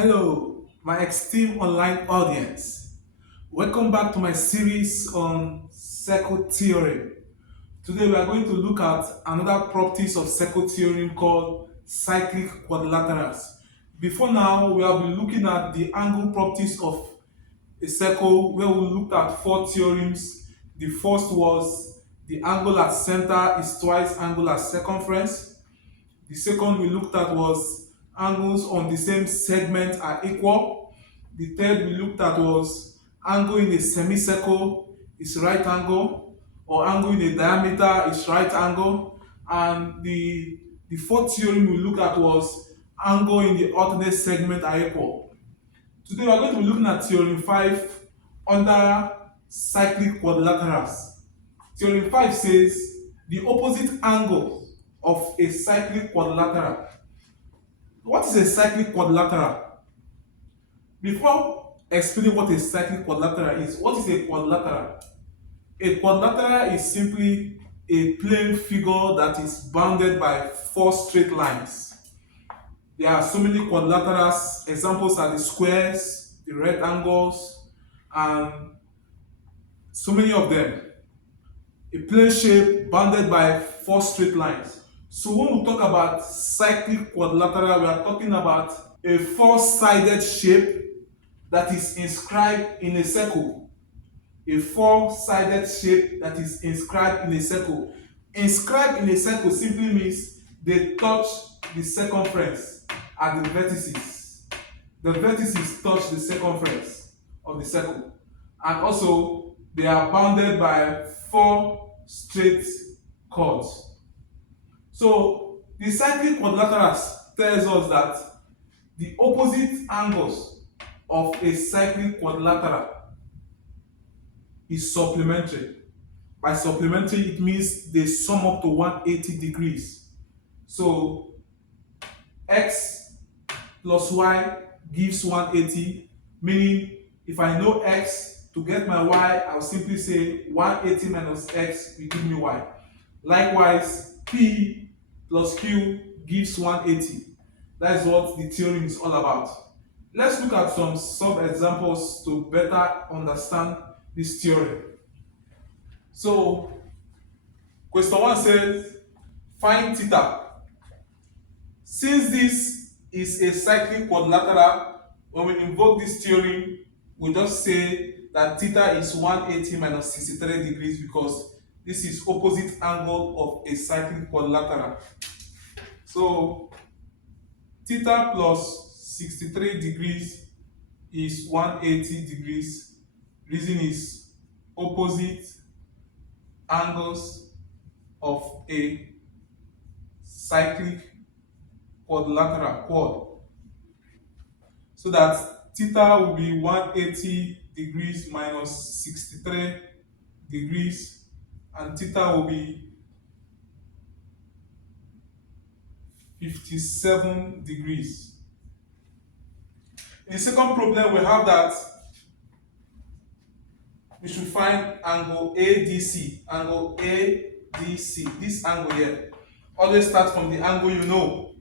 Hello, my esteemed online audience. Welcome back to my series on circle theorem. Today we are going to look at another properties of circle theorem called cyclic quadrilaterals. Before now, we have been looking at the angle properties of a circle where we looked at four theorems. The first was the angle at center is twice angle at circumference. The second we looked at was angles on the same segment are equal. The third we looked at was angle in a semicircle is right angle, or angle in a diameter is right angle. And the fourth theorem we looked at was angle in the alternate segment are equal. Today we are going to be looking at theorem 5 under cyclic quadrilaterals. Theorem 5 says the opposite angle of a cyclic quadrilateral. What is a cyclic quadrilateral? Before explaining what a cyclic quadrilateral is, what is a quadrilateral? A quadrilateral is simply a plane figure that is bounded by four straight lines. There are so many quadrilaterals. Examples are the squares, the rectangles, and so many of them. A plane shape bounded by four straight lines. So when we talk about cyclic quadrilateral, we are talking about a four-sided shape that is inscribed in a circle. A four-sided shape that is inscribed in a circle. Inscribed in a circle simply means they touch the circumference at the vertices. The vertices touch the circumference of the circle. And also, they are bounded by four straight chords. So the cyclic quadrilaterals tells us that the opposite angles of a cyclic quadrilateral is supplementary. By supplementary, it means they sum up to 180 degrees. So x plus y gives 180, meaning if I know x, to get my y, I'll simply say 180 minus x will give me y. Likewise, p plus q gives 180. That is what the theorem is all about. Let's look at some sub-examples to better understand this theorem. So, question 1 says, find theta. Since this is a cyclic quadrilateral, when we invoke this theorem, we just say that theta is 180 minus 63 degrees because this is opposite angle of a cyclic quadrilateral. So theta plus 63 degrees is 180 degrees. Reason is opposite angles of a cyclic quadrilateral quad. So that theta will be 180 degrees minus 63 degrees, and theta will be 57 degrees. In the second problem, we have that we should find angle ADC. Angle ADC, this angle here. Always start from the angle you know.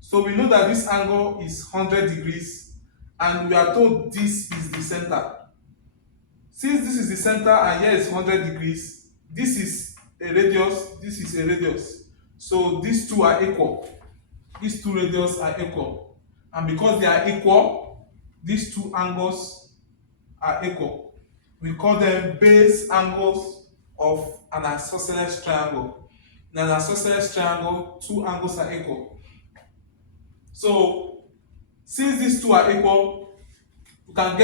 So we know that this angle is 100 degrees, and we are told this is the center. Since this is the center and here is 100 degrees, this is a radius, this is a radius. So these two are equal. These two radius are equal. And because they are equal, these two angles are equal. We call them base angles of an isosceles triangle. In an isosceles triangle, two angles are equal. So since these two are equal, we can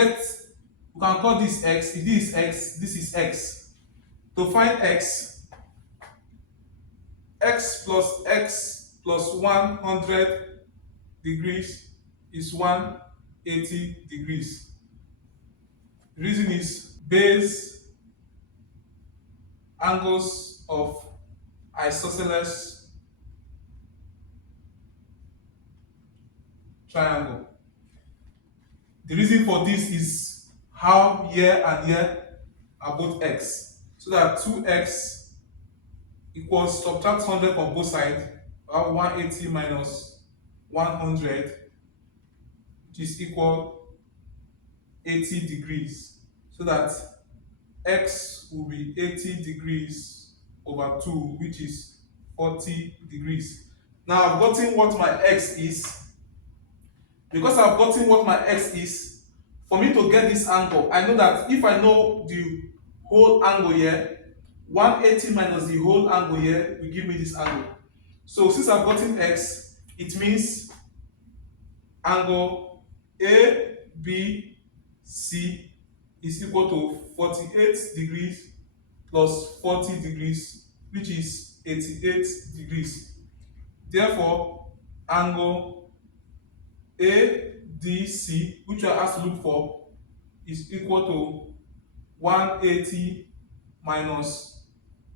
call this x. If this is x, this is x. To find x plus 100 degrees is 180 degrees. The reason is base angles of isosceles triangle. The reason for this is how here and here are both x. So that 2x equals, subtract 100 from both sides, 180 minus 100 which is equal 80 degrees. So that x will be 80 degrees over 2, which is 40 degrees. Now I've gotten what my x is. Because I've gotten what my x is, for me to get this angle, I know that if I know the whole angle here, 180 minus the whole angle here will give me this angle. So since I've gotten x, it means angle ABC is equal to 48 degrees plus 40 degrees, which is 88 degrees. Therefore, angle ADC, which I asked to look for, is equal to 180 minus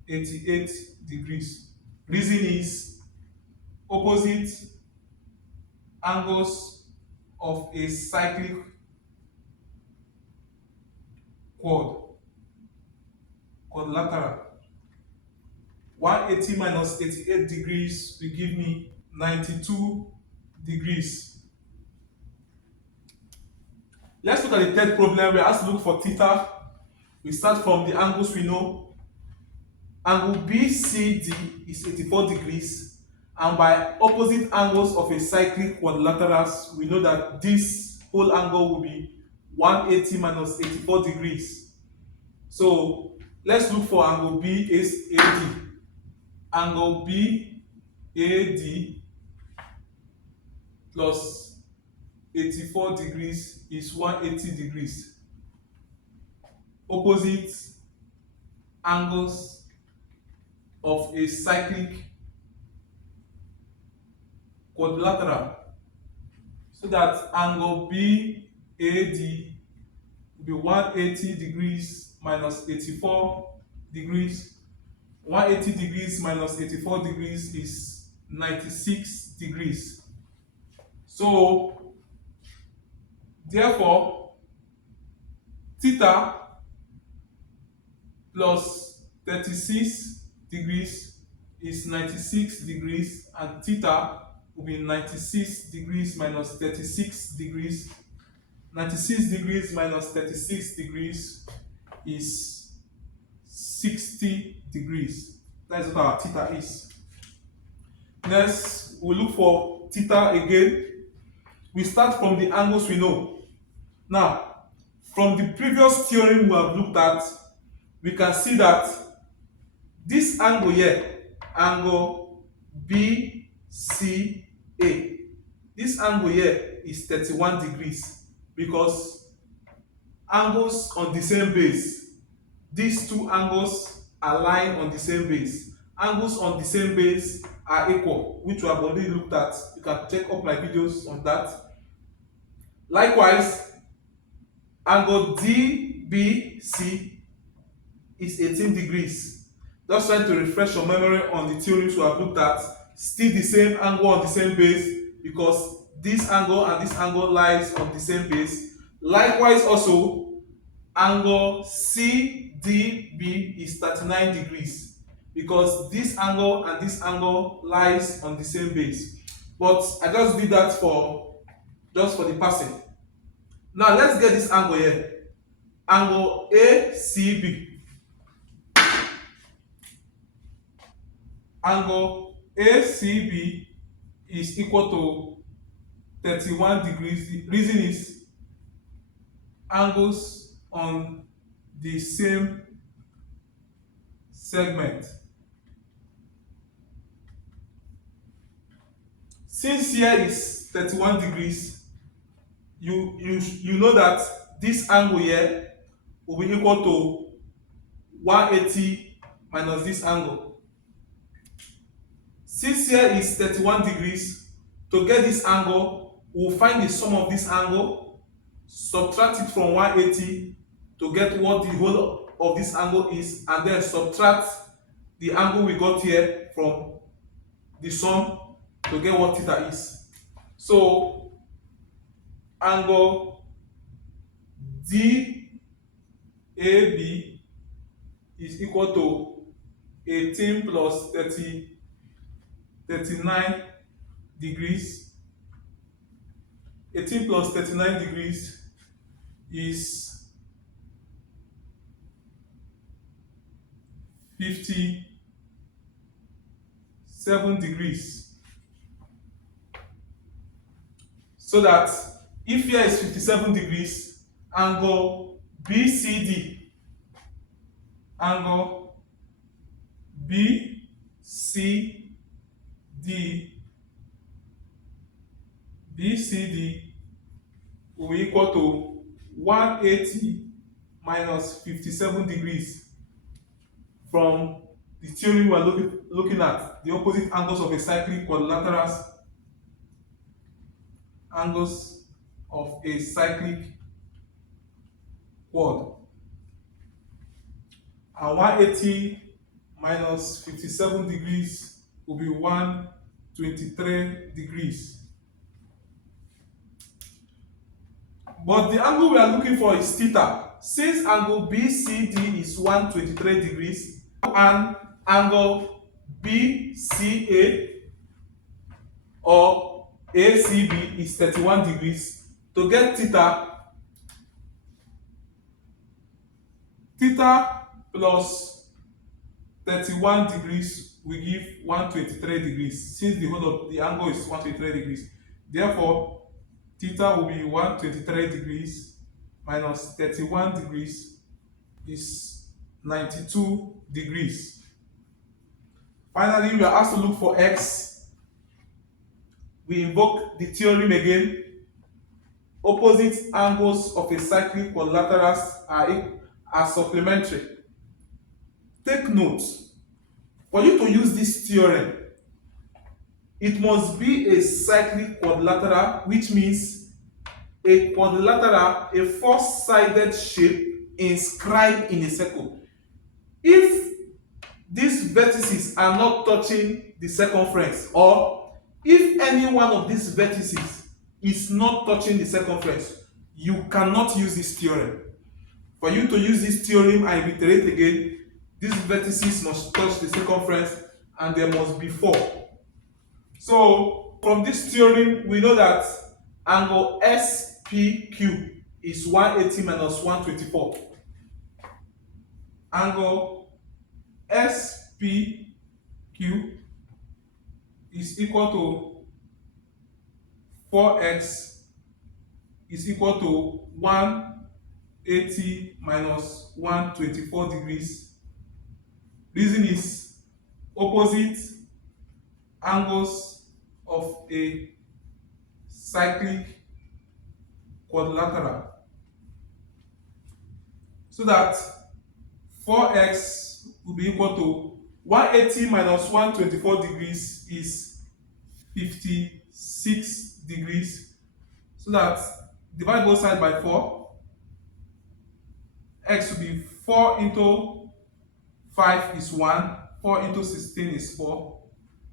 88 degrees. Reason is opposite angles of a cyclic quadrilateral. 180 minus 88 degrees will give me 92 degrees. Let's look at the third problem. We asked to look for theta. We start from the angles we know. Angle BCD is 84 degrees, and by opposite angles of a cyclic quadrilaterals, we know that this whole angle will be 180 minus 84 degrees. So let's look for angle BAD. Angle BAD plus 84 degrees is 180 degrees. Opposite angles of a cyclic quadrilateral. So that angle BAD will be 180 degrees minus 84 degrees. 180 degrees minus 84 degrees is 96 degrees. So therefore, theta plus 36 degrees is 96 degrees, and theta will be 96 degrees minus 36 degrees. 96 degrees minus 36 degrees is 60 degrees. That is what our theta is. Next, we look for theta again. We start from the angles we know. Now, from the previous theorem we have looked at, we can see that this angle here, angle BCA, this angle here is 31 degrees because angles on the same base, these two angles align on the same base. Angles on the same base are equal, which we have already looked at. You can check up my videos on that. Likewise, angle DBC is 18 degrees. Just trying to refresh your memory on the theorems we have looked at. Still the same angle on the same base because this angle and this angle lies on the same base. Likewise also, angle CDB is 39 degrees because this angle and this angle lies on the same base. But I just did that for the passing. Now let's get this angle here. Angle ACB. Angle ACB is equal to 31 degrees. The reason is angles on the same segment. Since here is 31 degrees, you know that this angle here will be equal to 180 minus this angle. Since here is 31 degrees, to get this angle, we will find the sum of this angle, subtract it from 180 to get what the whole of this angle is, and then subtract the angle we got here from the sum to get what theta is. So angle DAB is equal to 18 plus 39 degrees. 18 plus 39 degrees is 57 degrees. So that if here is 57 degrees, angle BCD, angle BCD will be equal to 180 minus 57 degrees from the theory we are looking at, the opposite angles of a cyclic quadrilaterals, angles of a cyclic quad. And 180 minus 57 degrees will be 123 degrees. But the angle we are looking for is theta. Since angle BCD is 123 degrees and angle BCA or ACB is 31 degrees, to get theta plus 31 degrees will give 123 degrees, since the whole of the angle is 123 degrees. Therefore, theta will be 123 degrees minus 31 degrees is 92 degrees. Finally, we are asked to look for x. We invoke the theorem again. Opposite angles of a cyclic quadrilaterals are supplementary. Take note, for you to use this theorem, it must be a cyclic quadrilateral, which means a quadrilateral, a four-sided shape inscribed in a circle. If these vertices are not touching the circumference, or if any one of these vertices is not touching the circumference, you cannot use this theorem. For you to use this theorem, I reiterate again, these vertices must touch the circumference and there must be four. So from this theorem, we know that angle SPQ is 180 minus 124. Angle SPQ is equal to 4x is equal to 180 minus 124 degrees. Reason is opposite angles of a cyclic quadrilateral. So that 4x will be equal to 180 minus 124 degrees is 56 degrees. So that divide both sides by 4. X will be 4 into 5 is 1. 4 into 16 is 4.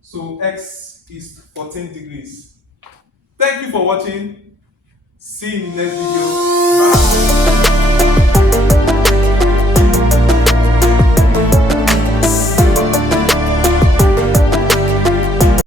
So x is 14 degrees. Thank you for watching. See you in the next video.